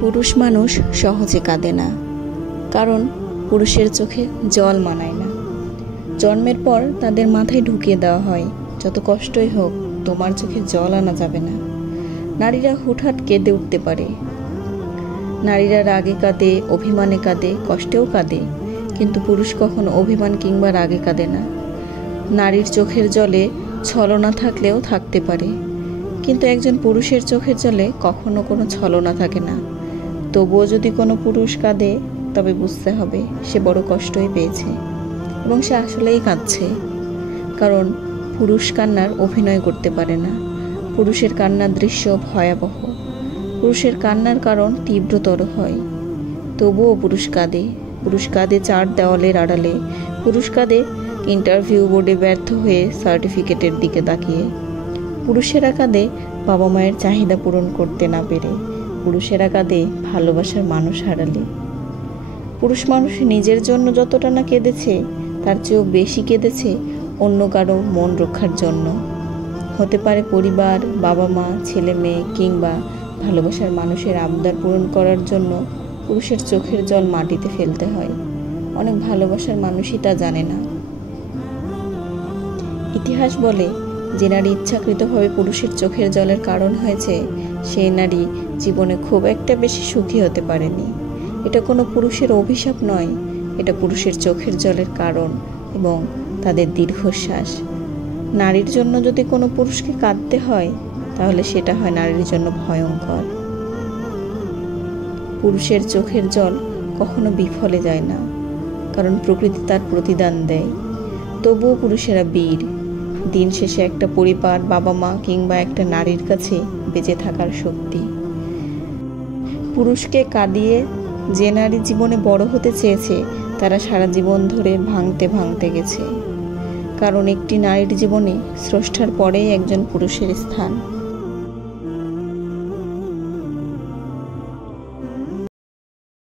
পুরুষ মানুষ সহজে কাঁদে না, কারণ পুরুষের চোখে জল মানায় না। জন্মের পর তাদের মাথায় ঢুকিয়ে দেওয়া হয়, যত কষ্টই হোক তোমার চোখে জল আনা যাবে না। নারীরা হুটহাট কেঁদে উঠতে পারে, নারীরা রাগে কাঁদে, অভিমানে কাঁদে, কষ্টেও কাঁদে, কিন্তু পুরুষ কখনো অভিমান কিংবা রাগে কাঁদে না। নারীর চোখের জলে ছলনা থাকলেও থাকতে পারে, কিন্তু একজন পুরুষের চোখের জলে কখনো কোনো ছলনা থাকে না। তবুও যদি কোনো পুরুষ কাঁদে, তবে বুঝতে হবে সে বড় কষ্টই পেয়েছে এবং সে আসলেই কাঁদছে। কারণ পুরুষ কান্নার অভিনয় করতে পারে না। পুরুষের কান্নার দৃশ্য ভয়াবহ, পুরুষের কান্নার কারণ তীব্রতর হয়। তবুও পুরুষ কাঁদে। পুরুষ কাঁদে চার দেওয়ালের আড়ালে, পুরুষ কাঁদে ইন্টারভিউ বোর্ডে ব্যর্থ হয়ে সার্টিফিকেটের দিকে তাকিয়ে, পুরুষেরা কাঁদে বাবা মায়ের চাহিদা পূরণ করতে না পেরে, পুরুষেরা কাঁদে ভালোবাসার মানুষ হারালে। পুরুষ মানুষ নিজের জন্য যতটা না কেঁদেছে, তার চেয়েও বেশি কেঁদেছে অন্য কারো মন রক্ষার জন্য। হতে পারে পরিবার, বাবা মা, ছেলে মেয়ে কিংবা ভালোবাসার মানুষের আবদার পূরণ করার জন্য পুরুষের চোখের জল মাটিতে ফেলতে হয়। অনেক ভালোবাসার মানুষই তা জানে না। ইতিহাস বলে, যে নারী ইচ্ছাকৃতভাবে পুরুষের চোখের জলের কারণ হয়েছে, সেই নারী জীবনে খুব একটা বেশি সুখী হতে পারেনি। এটা কোনো পুরুষের অভিশাপ নয়, এটা পুরুষের চোখের জলের কারণ এবং তাদের দীর্ঘশ্বাস। নারীর জন্য যদি কোনো পুরুষকে কাঁদতে হয়, তাহলে সেটা হয় নারীর জন্য ভয়ঙ্কর। পুরুষের চোখের জল কখনো বিফলে যায় না, কারণ প্রকৃতি তার প্রতিদান দেয়। তবুও পুরুষেরা বীর। দিন শেষে একটা পরিবার, বাবা মা কিংবা একটা নারীর কাছে বেঁচে থাকার শক্তি। পুরুষকে কাঁদিয়ে যে নারী জীবনে বড় হতে চেয়েছে, তারা সারা জীবন ধরে ভাঙতে ভাঙতে গেছে। কারণ একটি নারীর জীবনে স্রষ্টার পরেই একজন পুরুষের স্থান।